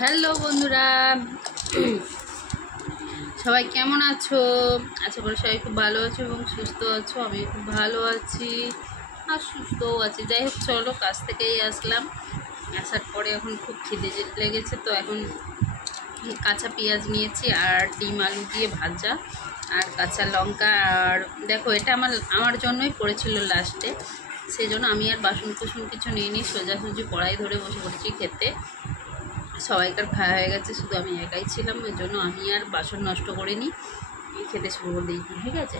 Hello বন্ধুরা, সবাই কেমন আছো? আশা করি সবাই খুব ভালো আছো এবং সুস্থ আছো। আমি খুব ভালো আছি আর সুস্থও আছি। যাই হোক, চলো, কাজ থেকেই আসলাম। আসার পরে এখন খুব খিদে লেগেছে, তো এখন কাঁচা পেঁয়াজ নিয়েছি আর ডিম আলু দিয়ে ভাজা আর কাঁচা লঙ্কা। আর দেখো, এটা আমার জন্যই পড়েছিল লাস্টে, সেই জন্য আমি আর বাসন কুসন কিছু নিইনি, সোজাসুজি কড়াই ধরে বসে পড়েছি খেতে। সবাইকার খাওয়া হয়ে গেছে, শুধু আমি একাই ছিলাম, ওই জন্য আমি আর বাসন নষ্ট করিনি, খেতে শুরু করে দিয়েছি। ঠিক আছে,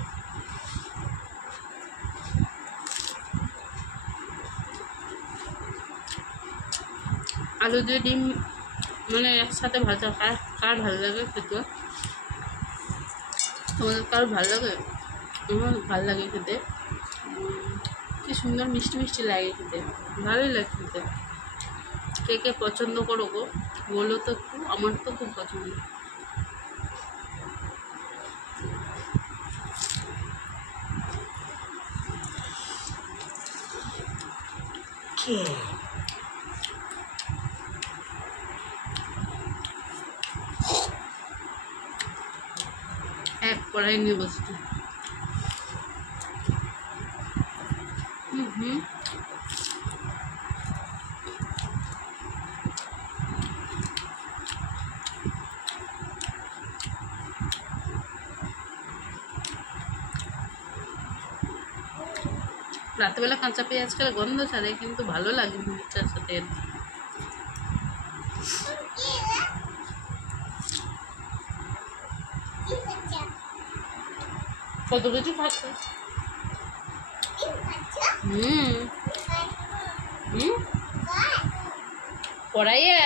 আলু দিয়ে ডিম মানে একসাথে ভাজা কার ভালো লাগে খেতে? তোমাদের কার ভালো লাগে? আমার ভালো লাগে খেতে। কি সুন্দর মিষ্টি মিষ্টি লাগে খেতে, ভালোই লাগে খেতে। কে কে পছন্দ করো গো, বলো তো একটু। আমার তো খুব পছন্দ। এক কড়াই নিয়ে বসছি। হুম, রাত্রেবেলা কাঁচা পেঁয়াজ খেলে গন্ধ ছাড়ে, কিন্তু ভালো লাগে মিষ্টার সাথে। কত কিছু খাচ্ছে। হুম হুম কড়াইয়ে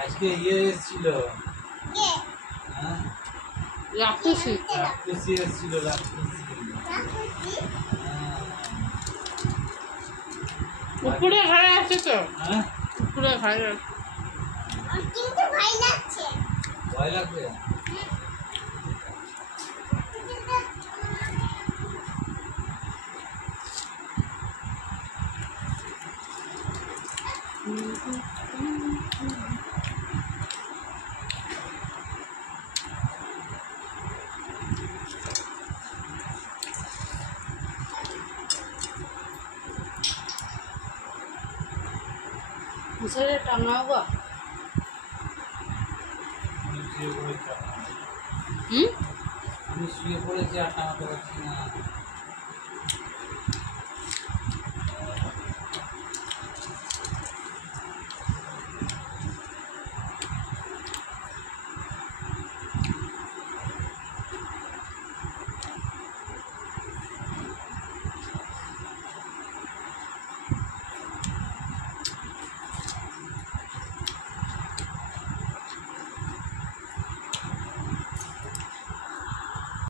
আজকে এসেছিল, রাক্ষসী রাক্ষসী এসেছিল, রাক্ষসী। উপরে ঘরে আছে তো, হ্যাঁ, উপরে ঘরে। কিন্তু ভয় লাগছে। ভয় লাগবে। মুসলে টাঙাও গো। আমি শুয়ে পড়েছি, হুম, আমি শুয়ে পড়েছি আর টাঙাতে পারছি না।